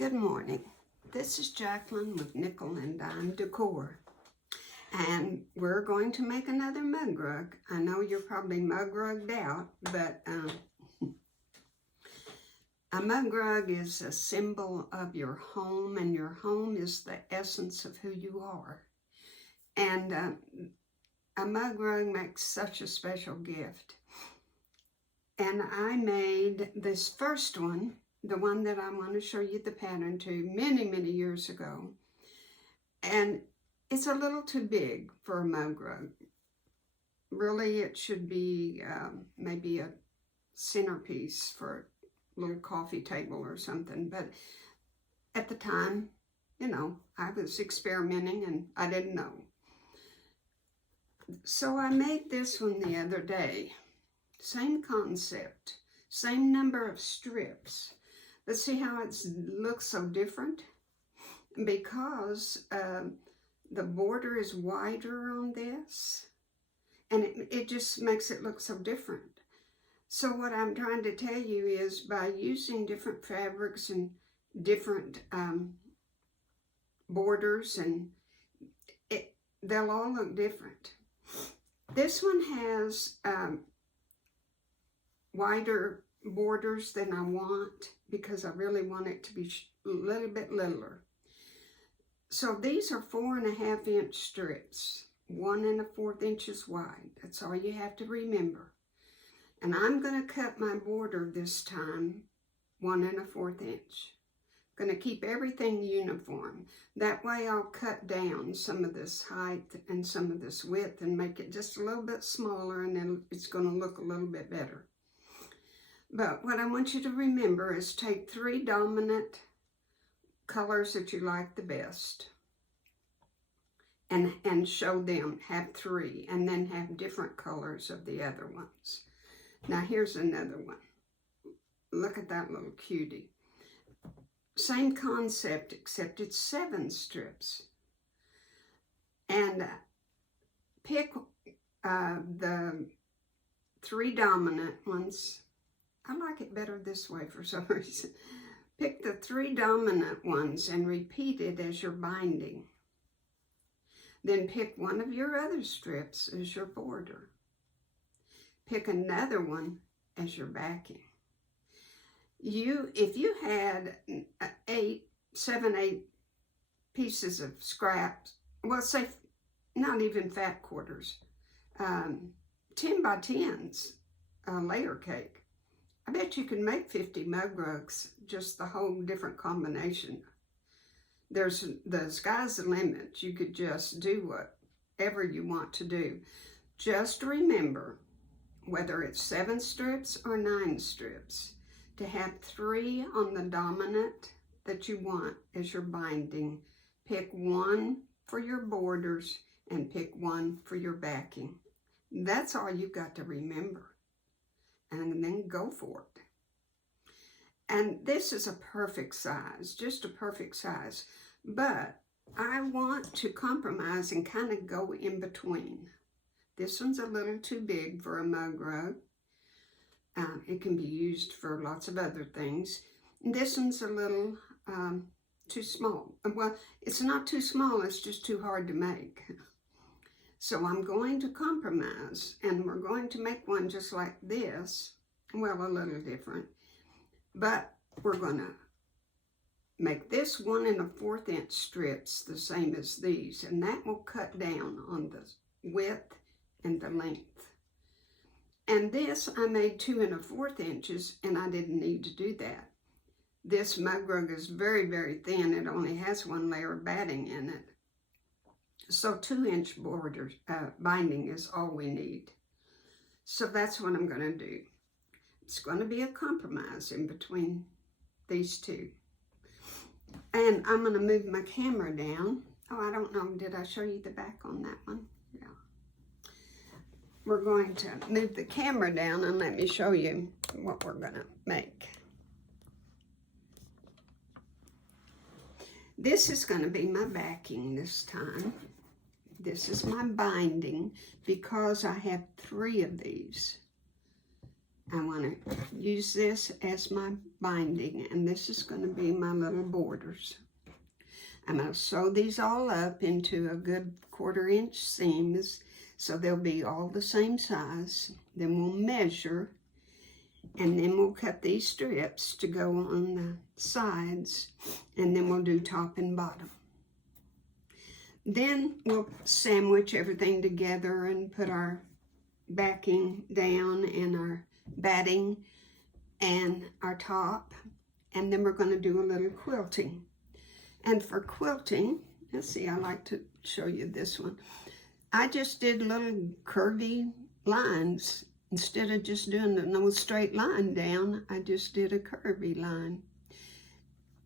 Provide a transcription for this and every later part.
Good morning. This is Jacqueline with Nickel and Dime Decor, and we're going to make another mug rug. I know you're probably mug rugged out, but a mug rug is a symbol of your home, and your home is the essence of who you are. And a mug rug makes such a special gift. And I made this first one, the one that I want to show you the pattern to, many years ago. And it's a little too big for a mug rug. Really, it should be maybe a centerpiece for a little coffee table or something. But at the time, you know, I was experimenting and I didn't know. So I made this one the other day. Same concept, same number of strips. But see how it looks so different? Because the border is wider on this, and it just makes it look so different. So what I'm trying to tell you is by using different fabrics and different borders, and they'll all look different. This one has wider borders than I want because I really want it to be a little bit littler. So these are 4.5 inch strips, 1 1/4 inches wide. That's all you have to remember. And I'm going to cut my border this time 1 1/4 inch. I'm going to keep everything uniform. That way I'll cut down some of this height and some of this width and make it just a little bit smaller, and then it's going to look a little bit better. But what I want you to remember is take 3 dominant colors that you like the best and show them, have 3, and then have different colors of the other ones. Now here's another one. Look at that little cutie. Same concept, except it's 7 strips. And pick the 3 dominant ones. I like it better this way for some reason. Pick the 3 dominant ones and repeat it as your binding. Then pick one of your other strips as your border. Pick another one as your backing. If you had 7, 8 pieces of scraps, well, say not even fat quarters, 10 by 10s, layer cake. I bet you can make 50 mug rugs, just the whole different combination. The sky's the limit. You could just do whatever you want to do. Just remember, whether it's 7 strips or 9 strips, to have 3 on the dominant that you want as your binding. Pick 1 for your borders and pick 1 for your backing. That's all you've got to remember. And then go for it. And this is a perfect size, just a perfect size. But I want to compromise and kind of go in between. This one's a little too big for a mug rug. It can be used for lots of other things. And this one's a little too small. Well, it's not too small, it's just too hard to make. So I'm going to compromise, and we're going to make one just like this. Well, a little different. But we're going to make this 1 1/4 inch strips the same as these, and that will cut down on the width and the length. And this I made 2 1/4 inches, and I didn't need to do that. This mug rug is very thin. It only has 1 layer of batting in it. So 2 inch border binding is all we need. So that's what I'm going to do. It's going to be a compromise in between these two. And I'm going to move my camera down. Oh, I don't know. Did I show you the back on that one? Yeah. We're going to move the camera down and let me show you what we're going to make. This is going to be my backing this time. This is my binding because I have 3 of these. I want to use this as my binding, and this is going to be my little borders. I'm going to sew these all up into a good 1/4 inch seams so they'll be all the same size. Then we'll measure, and then we'll cut these strips to go on the sides, and then we'll do top and bottom. Then we'll sandwich everything together and put our backing down and our batting and our top, and then we're going to do a little quilting. And for quilting, let's see, I like to show you this one. I just did little curvy lines. Instead of just doing no straight line down, I just did a curvy line.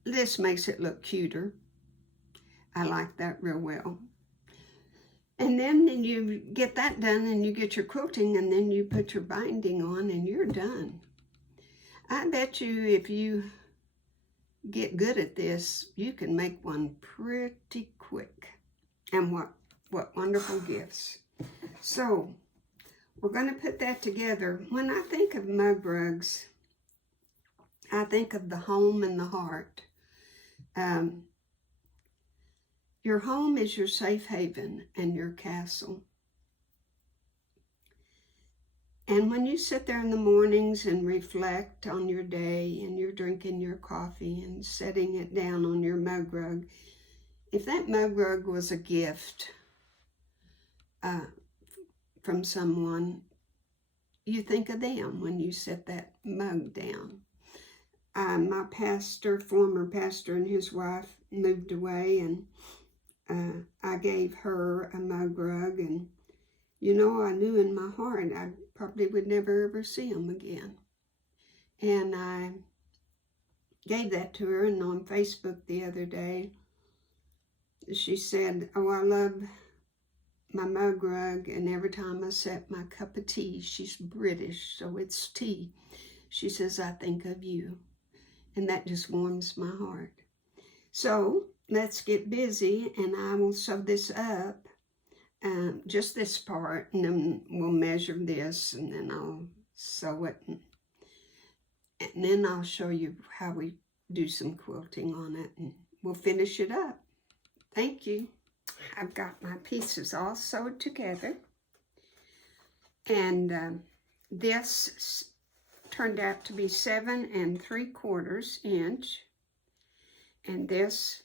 This makes it look cuter. I like that real well. And then you get that done and you get your quilting, and then you put your binding on and you're done. I bet you if you get good at this, you can make one pretty quick. And what wonderful gifts. So we're going to put that together. When I think of mug rugs, I think of the home and the heart. Your home is your safe haven and your castle. And when you sit there in the mornings and reflect on your day, and you're drinking your coffee and setting it down on your mug rug, if that mug rug was a gift from someone, you think of them when you set that mug down. My former pastor and his wife moved away, and I gave her a mug rug, and you know, I knew in my heart I probably would never ever see him again. And I gave that to her, and on Facebook the other day, she said, "Oh, I love my mug rug, and every time I set my cup of tea," she's British, so it's tea, she says, "I think of you." And that just warms my heart. So let's get busy, and I will sew this up, just this part, and then we'll measure this, and then I'll sew it, and then I'll show you how we do some quilting on it, and we'll finish it up. Thank you. I've got my pieces all sewed together, and this turned out to be 7 3/4 inch, and this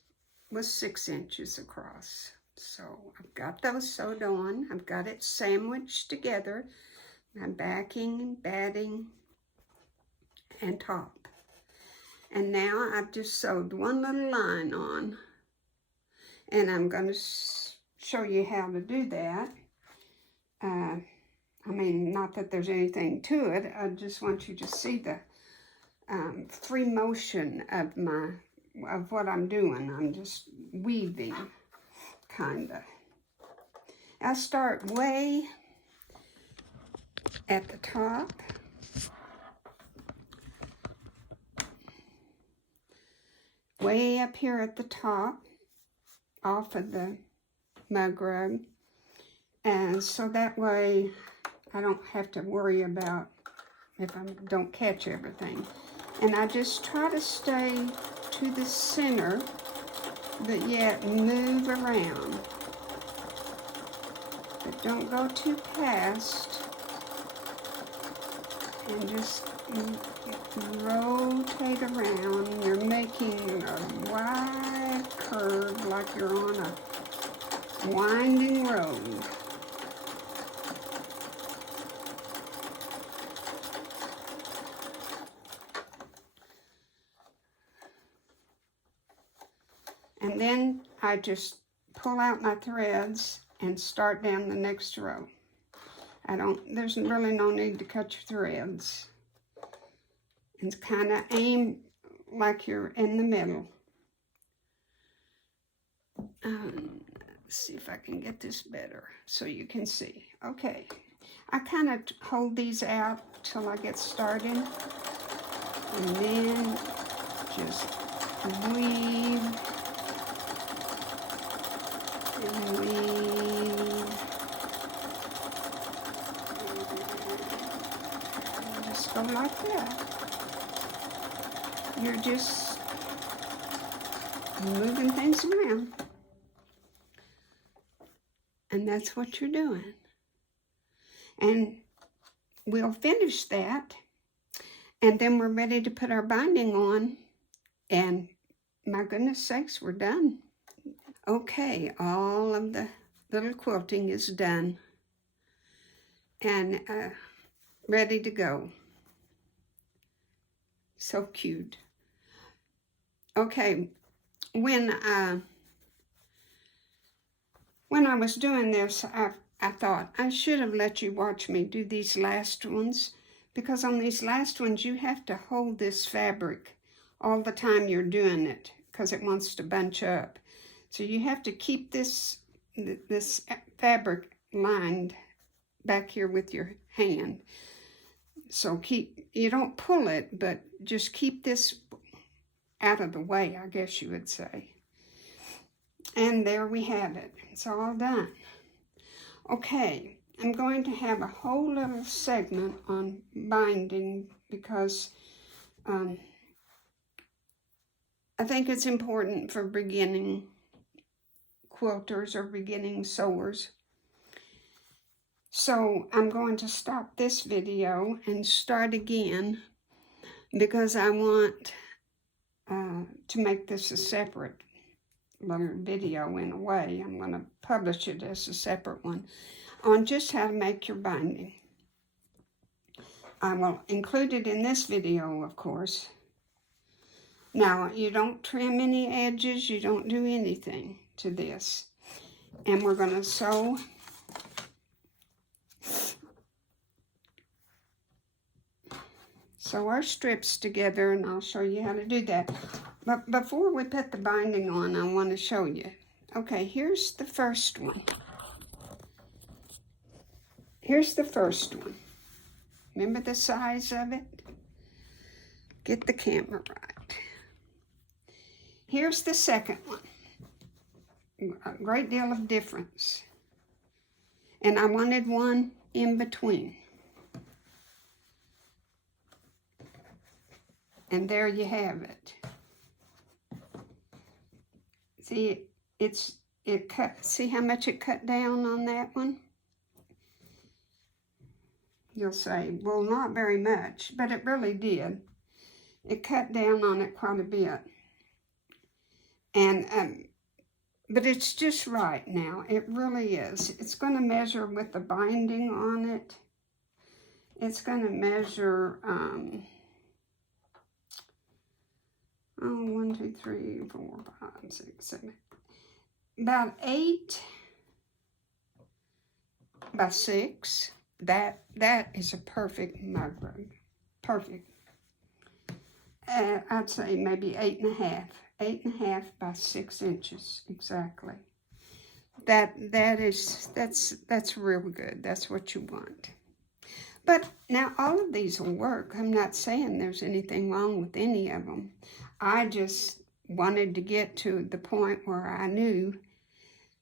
was 6 inches across. So I've got those sewed on. I've got it sandwiched together, my backing, batting, and top. And now I've just sewed one little line on, and I'm going to show you how to do that. I mean, not that there's anything to it. I just want you to see the free motion of what I'm doing. I'm just weaving, kind of. I start way at the top. Way up here at the top, off of the mug rug. And so that way I don't have to worry about if I don't catch everything. And I just try to stay to the center, but yet move around. But don't go too fast, and just rotate around. You're making a wide curve like you're on a winding road. And then I just pull out my threads and start down the next row. There's really no need to cut your threads. And kind of aim like you're in the middle. Let's see if I can get this better so you can see. Okay, I kind of hold these out till I get started. And then just weave and weave. just go like that. You're just moving things around. And that's what you're doing. And we'll finish that. And then we're ready to put our binding on. And my goodness sakes, we're done. Okay, all of the little quilting is done. And ready to go. So cute. Okay, when I was doing this, I thought I should have let you watch me do these last ones, because on these last ones you have to hold this fabric all the time you're doing it, because it wants to bunch up. So you have to keep this fabric lined back here with your hand. So you don't pull it, but just keep this out of the way, I guess you would say. And there we have it. It's all done. Okay, I'm going to have a whole little segment on binding, because I think it's important for beginning quilters or beginning sewers. So I'm going to stop this video and start again, because I want to make this a separate little video in a way. I'm going to publish it as a separate one on just how to make your binding. I will include it in this video, of course. Now, you don't trim any edges, you don't do anything to this. And we're going to sew our strips together, and I'll show you how to do that. But before we put the binding on, I want to show you. Okay, here's the first one. Here's the first one. Remember the size of it? Get the camera right. Here's the second one. A great deal of difference. And I wanted one in between. And there you have it. See, it cut. See how much it cut down on that one? You'll say, well, not very much, but it really did. It cut down on it quite a bit. And but it's just right now. It really is. It's going to measure with the binding on it. It's going to measure 1, 2, 3, 4, 5, 6, 7, about 8 by 6. That is a perfect mug rug. Perfect. I'd say maybe 8.5. 8.5 by 6 inches exactly. That's real good. That's what you want. But now all of these will work. I'm not saying there's anything wrong with any of them. I just wanted to get to the point where I knew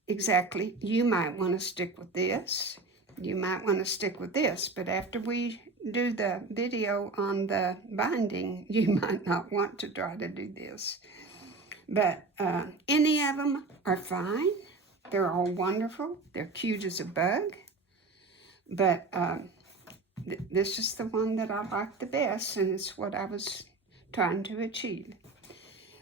exactly, you might want to stick with this, you might want to stick with this, but after we do the video on the binding, you might not want to try to do this. But any of them are fine. They're all wonderful. They're cute as a bug. But this is the one that I like the best, and it's what I was trying to achieve.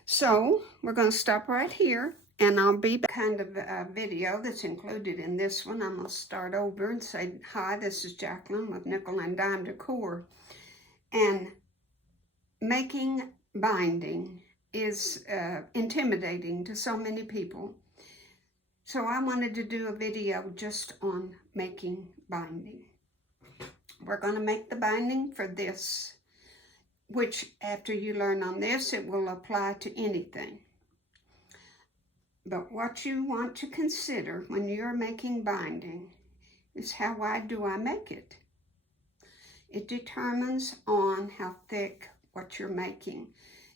So we're going to stop right here, and I'll be back. Kind of a video that's included in this one. I'm going to start over and say, hi, this is Jacqueline with Nickel and Dime Decor. And making binding is intimidating to so many people. So I wanted to do a video just on making binding. We're going to make the binding for this, which after you learn on this, it will apply to anything. But what you want to consider when you're making binding is how wide do I make it? It determines on how thick what you're making.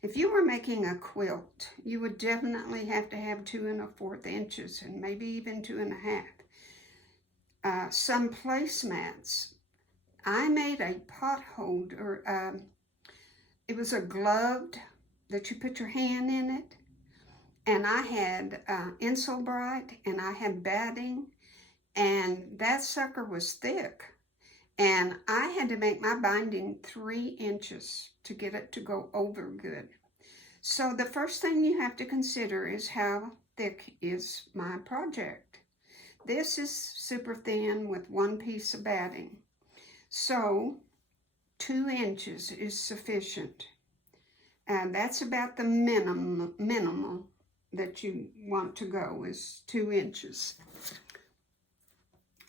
If you were making a quilt, you would definitely have to have 2 1/4 inches and maybe even 2 1/2. Some placemats I made a pot holder. It was a gloved that you put your hand in it. And I had Insulbright, and I had batting, and that sucker was thick. And I had to make my binding 3 inches to get it to go over good. So the first thing you have to consider is how thick is my project. This is super thin with 1 piece of batting. So 2 inches is sufficient. And that's about the minimum that you want to go is 2 inches.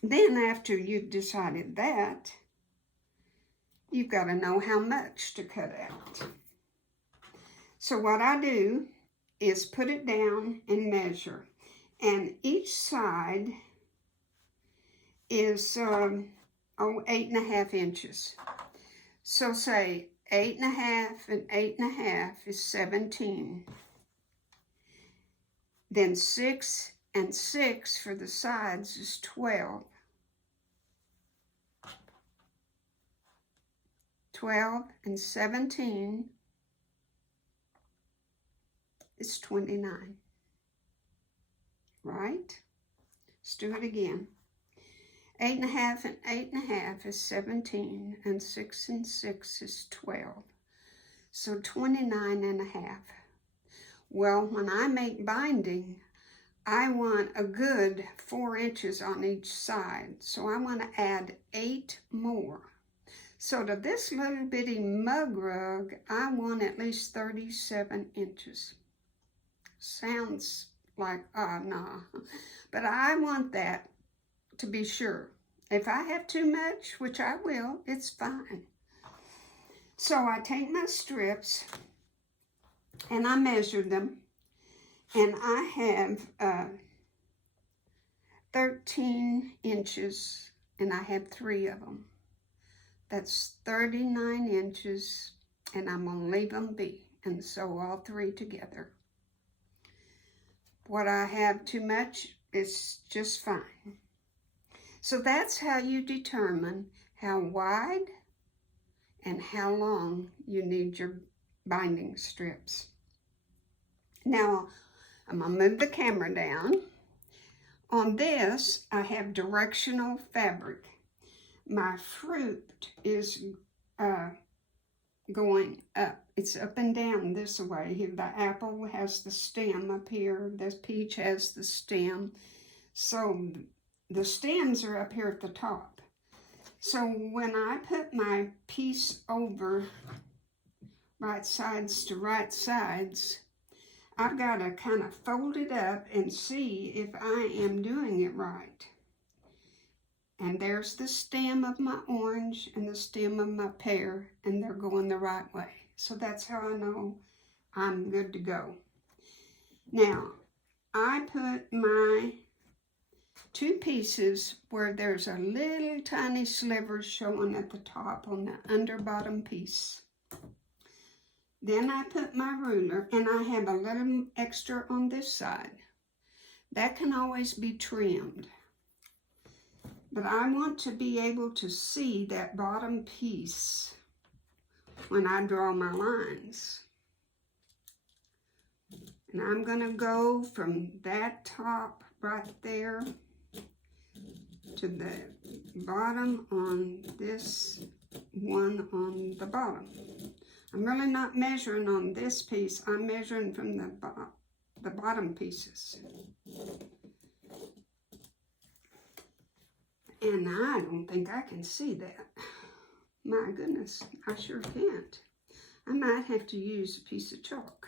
Then after you've decided that, you've got to know how much to cut out. So what I do is put it down and measure. And each side is 8.5 inches. So say 8.5 and 8.5 is 17. Then 6 and 6 for the sides is 12. 12 and 17 is 29. Right? Let's do it again. 8.5 and 8.5 is 17, and 6 and 6 is 12. So 29.5. Well, when I make binding, I want a good 4 inches on each side. So I want to add 8 more. So to this little bitty mug rug, I want at least 37 inches. Sounds like, nah. But I want that to be sure. If I have too much, which I will, it's fine. So I take my strips and I measure them. And I have 13 inches, and I have 3 of them. That's 39 inches, and I'm gonna leave them be and sew all 3 together. What I have too much is just fine. So that's how you determine how wide and how long you need your binding strips. Now, I'm gonna move the camera down. On this, I have directional fabric. My fruit is going up. It's up and down this way. Here, the apple has the stem up here. This peach has the stem. So the stems are up here at the top. So when I put my piece over right sides to right sides, I've got to kind of fold it up and see if I am doing it right. And there's the stem of my orange and the stem of my pear, and they're going the right way. So that's how I know I'm good to go. Now, I put my 2 pieces where there's a little tiny sliver showing at the top on the under bottom piece. Then I put my ruler, and I have a little extra on this side. That can always be trimmed. But I want to be able to see that bottom piece when I draw my lines. And I'm going to go from that top right there to the bottom on this one on the bottom. I'm really not measuring on this piece. I'm measuring from the bottom pieces. And I don't think I can see that. My goodness, I sure can't. I might have to use a piece of chalk.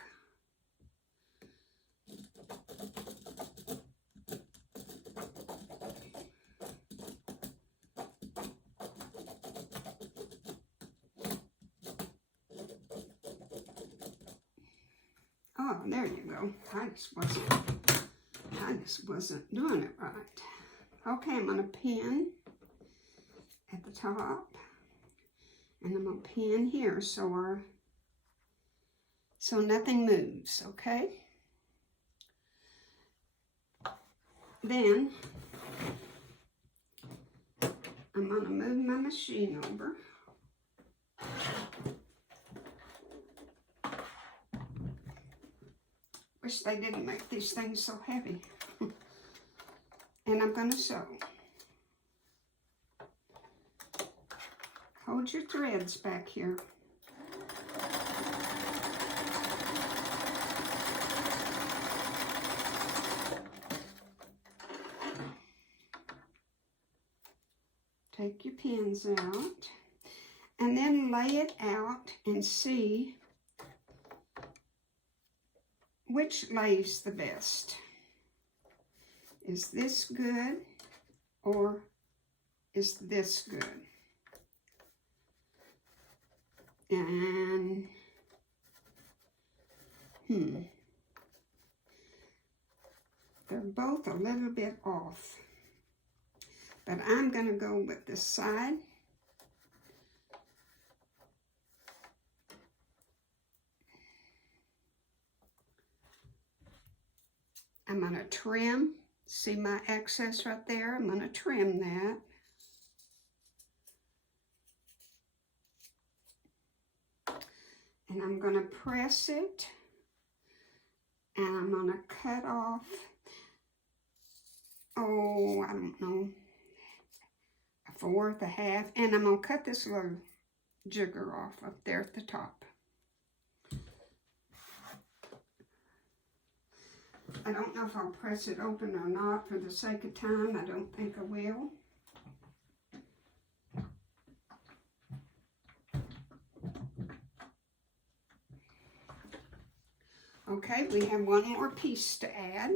Oh, there you go. I just wasn't doing it right. Okay, I'm going to pin at the top, and I'm going to pin here so nothing moves, okay? Then I'm going to move my machine over. Wish they didn't make these things so heavy. And I'm going to sew. Hold your threads back here. Take your pins out and then lay it out and see which lays the best. Is this good or is this good? And they're both a little bit off, but I'm going to go with this side. I'm going to trim. See my excess right there? I'm going to trim that. And I'm going to press it. And I'm going to cut off, oh, I don't know, a fourth, a half. And I'm going to cut this little jigger off up there at the top. I don't know if I'll press it open or not for the sake of time. I don't think I will. Okay, we have one more piece to add.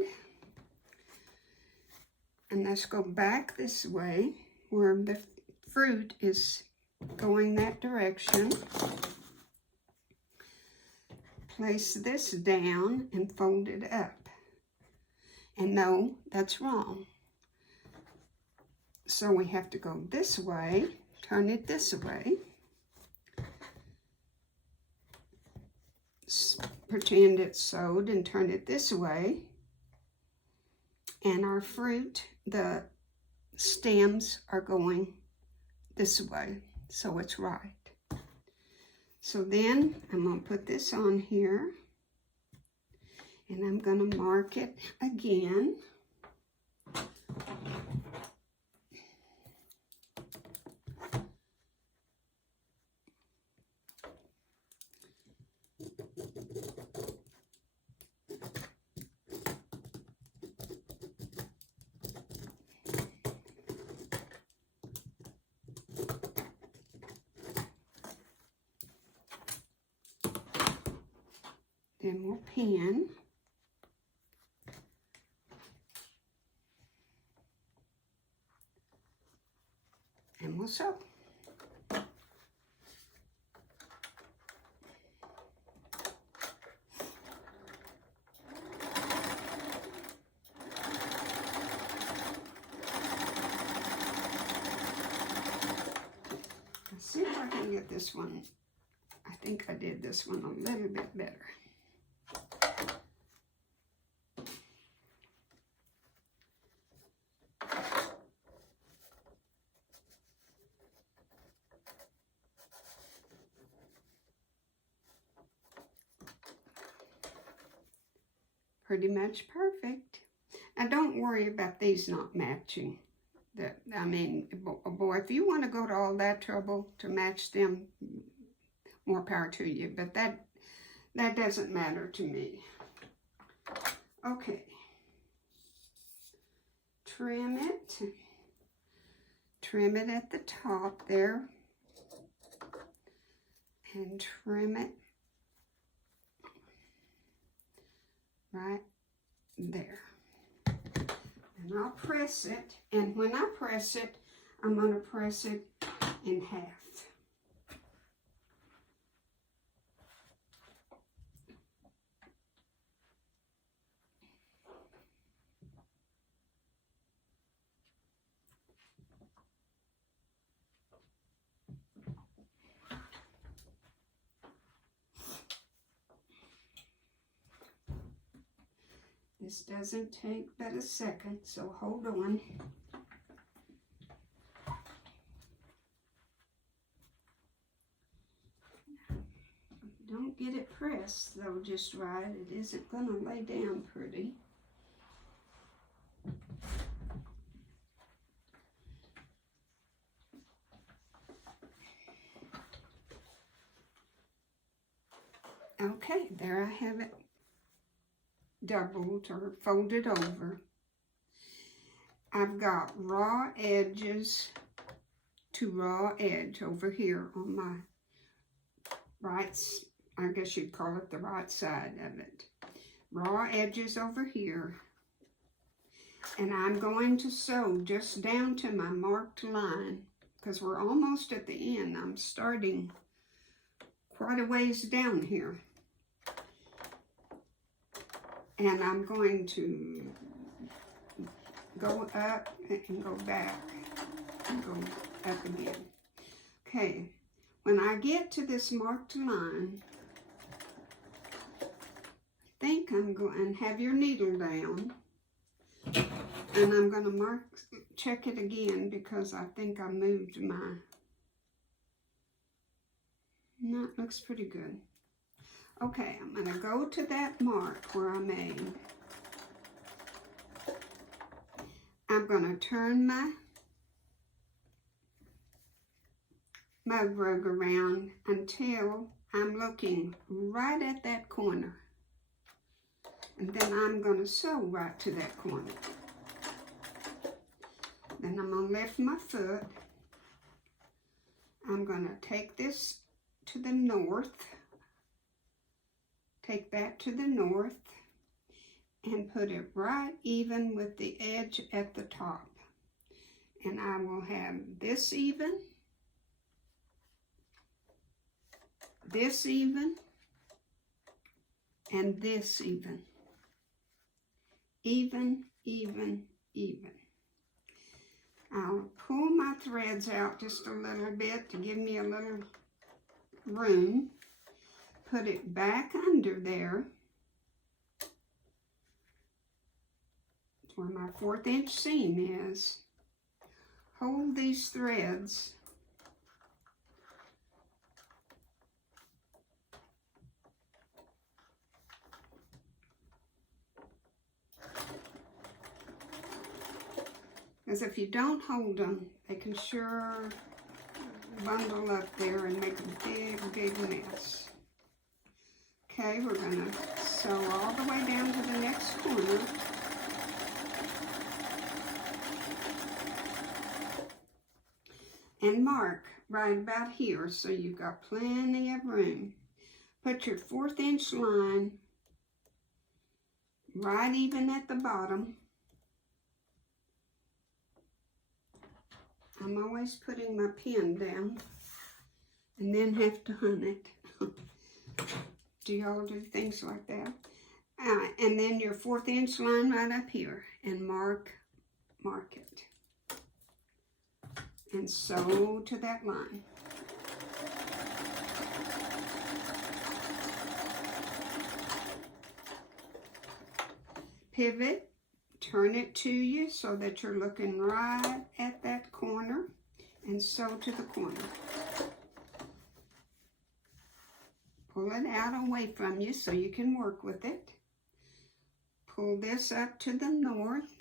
And let's go back this way where the fruit is going that direction. Place this down and fold it up. And no, that's wrong. So we have to go this way, turn it this way. Pretend it's sewed and turn it this way. And our fruit, the stems are going this way, so it's right. So then I'm going to put this on here. And I'm going to mark it again. Then we'll pin. And we'll sew. Let's see if I can get this one. I think I did this one a little bit better. Pretty much perfect. Now don't worry about these not matching. I mean, boy, if you want to go to all that trouble to match them, more power to you. But that doesn't matter to me. Okay. Trim it. Trim it at the top there. And trim it right there. And I'll press it, and when I press it, I'm going to press it in half. This doesn't take but a second, so hold on. Don't get it pressed though just right. It isn't going to lay down pretty. Okay, there I have it doubled or folded over. I've got raw edges to raw edge over here on my right, I guess you'd call it the right side of it. Raw edges over here. And I'm going to sew just down to my marked line because we're almost at the end. I'm starting quite a ways down here. And I'm going to go up and go back and go up again. Okay, when I get to this marked line, I think I'm going to have your needle down, and I'm going to check it again because I think I moved my, no, it looks pretty good. Okay, I'm going to go to that mark where I made. I'm going to turn my mug rug around until I'm looking right at that corner. And then I'm going to sew right to that corner. Then I'm going to lift my foot. I'm going to take this to the north. Take that to the north and put it right even with the edge at the top. And I will have this even, this even, and this even. Even, even, even. I'll pull my threads out just a little bit to give me a little room. Put it back under there. It's where my 1/4 inch seam is. Hold these threads. Because if you don't hold them, they can sure bundle up there and make a big, big mess. Okay, we're going to sew all the way down to the next corner. And mark right about here so you've got plenty of room. Put your 1/4 inch line right even at the bottom. I'm always putting my pen down and then have to hunt it. Do y'all do things like that? And then your 1/4 inch line right up here and mark it. And sew to that line. Pivot, turn it to you so that you're looking right at that corner and sew to the corner. Pull it out away from you so you can work with it. Pull this up to the north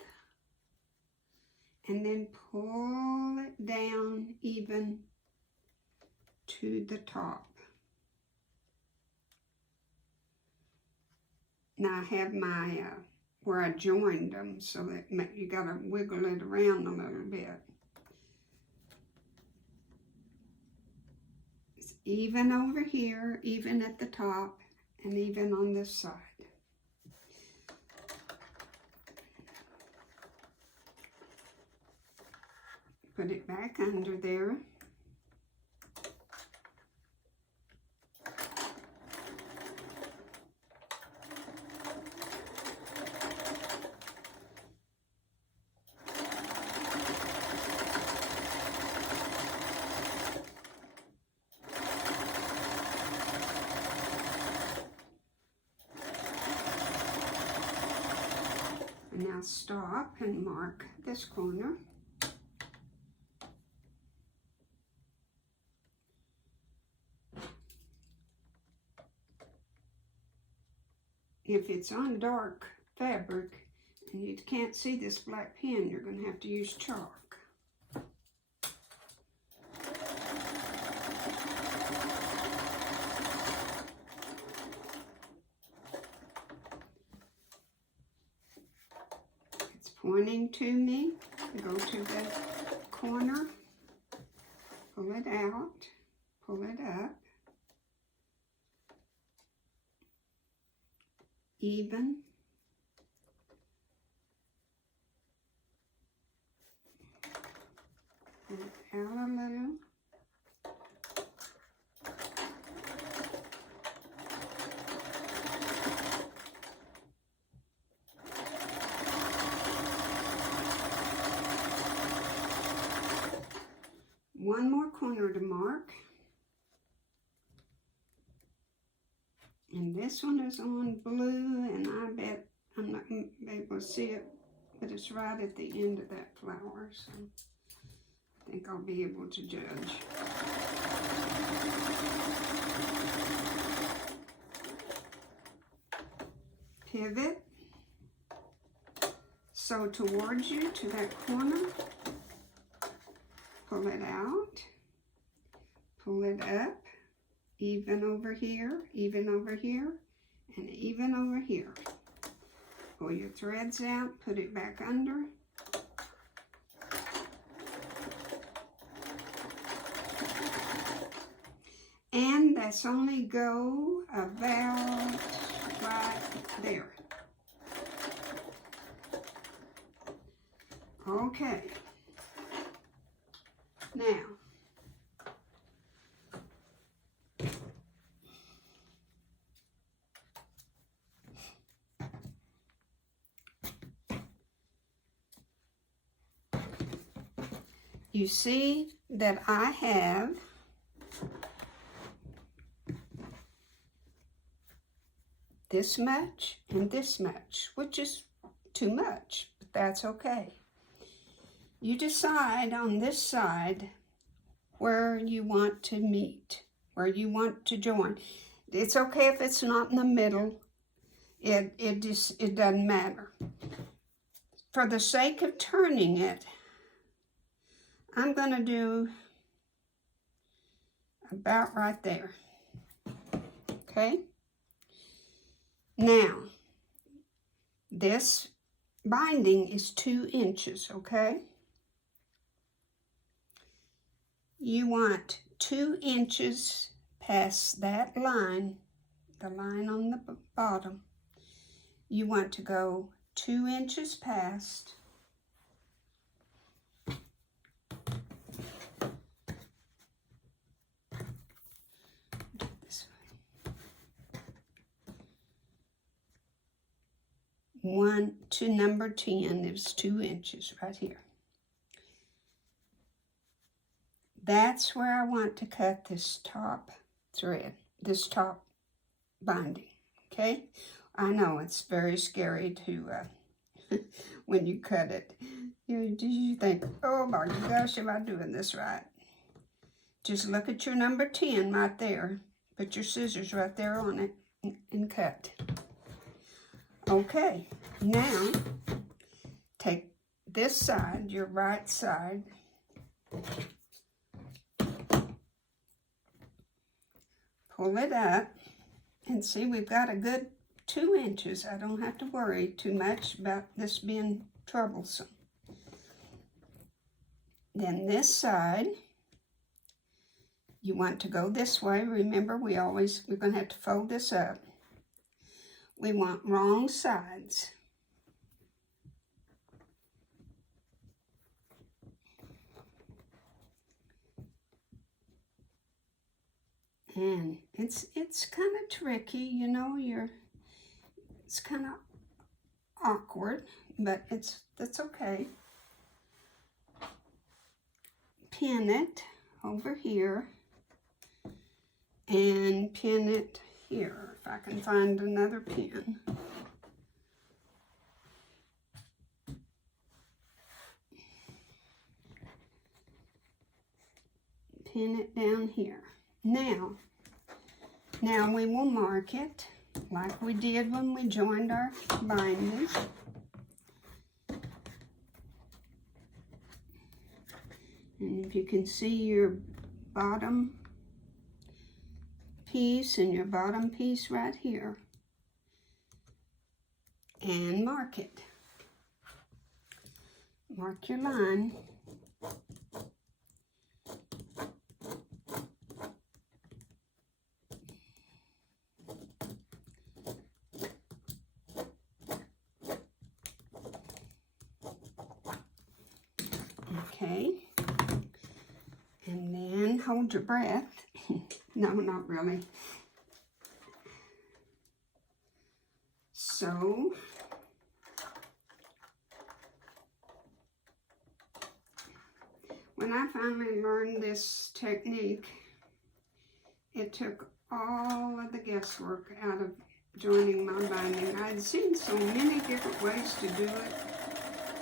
and then pull it down even to the top. Now I have my, where I joined them, so that you gotta wiggle it around a little bit. It's even over here, even at the top, and even on this side. Put it back under there. And now stop and mark this corner. if it's on dark fabric and you can't see this black pen, you're going to have to use chalk. It's pointing to me. Go to the corner, pull it out, pull it up, even, pull it out a little, one more corner to mark, and this one is on blue, and I bet I'm not going to be able to see it, but it's right at the end of that flower, so I think I'll be able to judge. Pivot, sew towards you to that corner, pull it out, pull it up, even over here, and even over here. Pull your threads out, put it back under. And that's only go about right there. Okay. Now, you see that I have this much and this much, which is too much, but that's okay. You decide on this side where you want to meet, where you want to join. It's okay if it's not in the middle. It doesn't matter. For the sake of turning it, I'm going to do about right there. Okay? Now, this binding is 2 inches, okay? You want 2 inches past that line, the line on the bottom. You want to go 2 inches past. This way. 1 to number 10 is 2 inches right here. That's where I want to cut this top thread, this top binding, okay? I know it's very scary to, when you cut it, you think, oh my gosh, am I doing this right? Just look at your number 10 right there. Put your scissors right there on it and cut. Okay, now take this side, your right side, pull it up, and see we've got a good 2 inches. I don't have to worry too much about this being troublesome. Then this side, you want to go this way. Remember, we're going to have to fold this up. We want wrong sides. And it's kind of tricky, you know, it's kind of awkward, but that's okay. Pin it over here and pin it here, if I can find another pin. Pin it down here. Now we will mark it like we did when we joined our binding. And if you can see your bottom piece and your bottom piece right here, and mark it. Mark your line. Okay, and then hold your breath. No, not really. So, when I finally learned this technique, it took all of the guesswork out of joining my binding. I'd seen so many different ways to do it,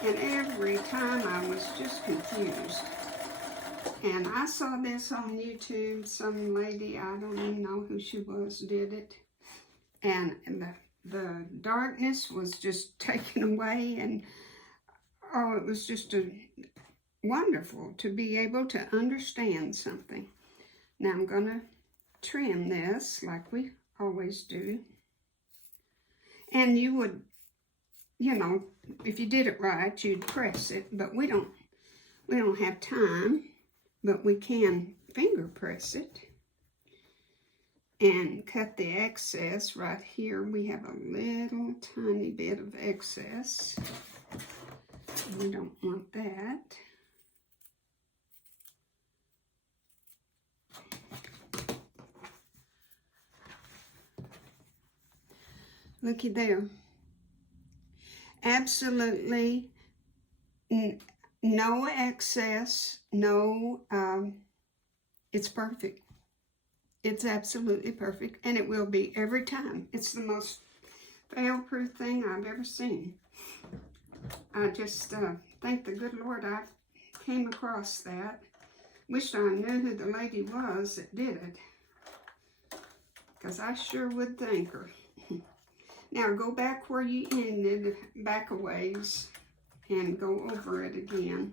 and every time I was just confused. And I saw this on YouTube. Some lady, I don't even know who she was, did it. And the darkness was just taken away, and oh, it was just wonderful to be able to understand something. Now I'm going to trim this like we always do. And you would, you know, if you did it right, you'd press it, but we don't have time, but we can finger press it and cut the excess. Right here we have a little tiny bit of excess. We don't want that. Looky there. Absolutely no excess, no, it's perfect. It's absolutely perfect, and it will be every time. It's the most fail-proof thing I've ever seen. I just thank the good Lord I came across that. Wished I knew who the lady was that did it, because I sure would thank her. Now go back where you ended, back a ways, and go over it again.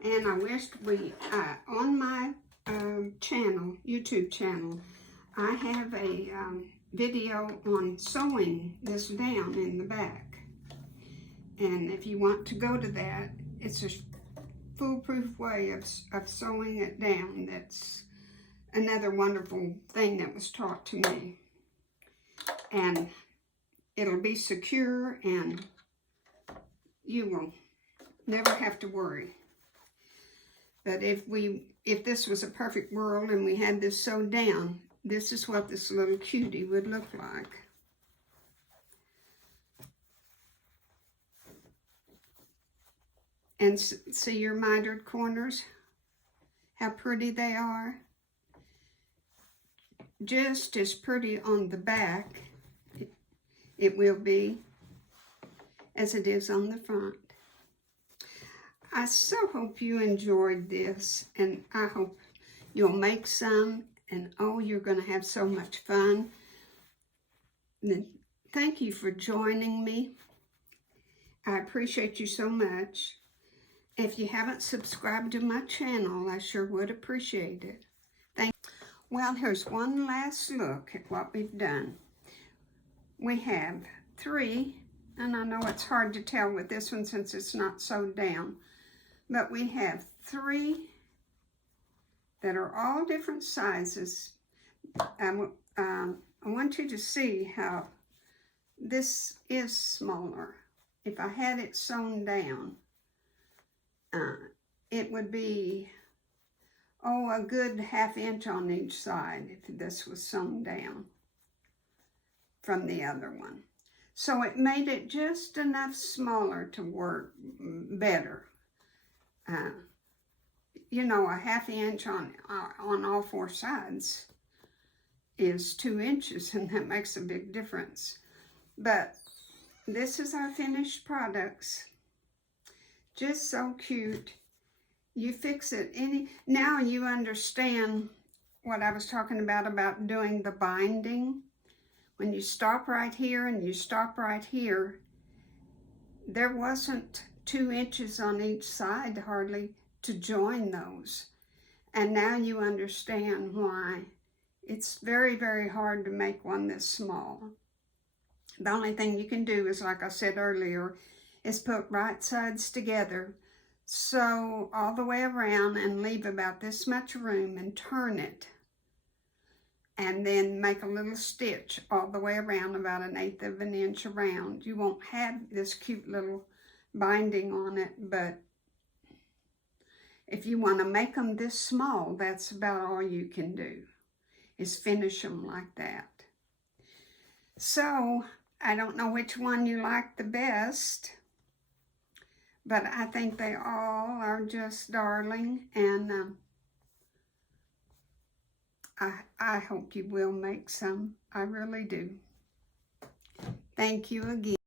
And I wished on my channel, YouTube channel, I have a video on sewing this down in the back. And if you want to go to that, it's a foolproof way of sewing it down. That's another wonderful thing that was taught to me. And it'll be secure, and you will never have to worry. But if this was a perfect world and we had this sewed down, this is what this little cutie would look like. And see your mitered corners, how pretty they are. Just as pretty on the back, it will be, as it is on the front. I so hope you enjoyed this, and I hope you'll make some, and oh, you're going to have so much fun. And thank you for joining me. I appreciate you so much. If you haven't subscribed to my channel, I sure would appreciate it. Well, here's one last look at what we've done. We have 3, and I know it's hard to tell with this one since it's not sewed down, but we have 3 that are all different sizes. I want you to see how this is smaller. If I had it sewn down, it would be, a good 1/2 inch on each side if this was sewn down from the other one. So it made it just enough smaller to work better. You know, a 1/2 inch on all 4 sides is 2 inches, and that makes a big difference. But this is our finished products. Just so cute. You fix it now you understand what I was talking about doing the binding. When you stop right here and you stop right here, there wasn't 2 inches on each side hardly to join those. And now you understand why it's very, very hard to make one this small. The only thing you can do is, like I said earlier, is put right sides together, sew all the way around and leave about this much room and turn it. And then make a little stitch all the way around, about 1/8 of an inch around. You won't have this cute little binding on it, but if you want to make them this small, that's about all you can do, is finish them like that. So, I don't know which one you like the best, but I think they all are just darling, and I hope you will make some. I really do. Thank you again.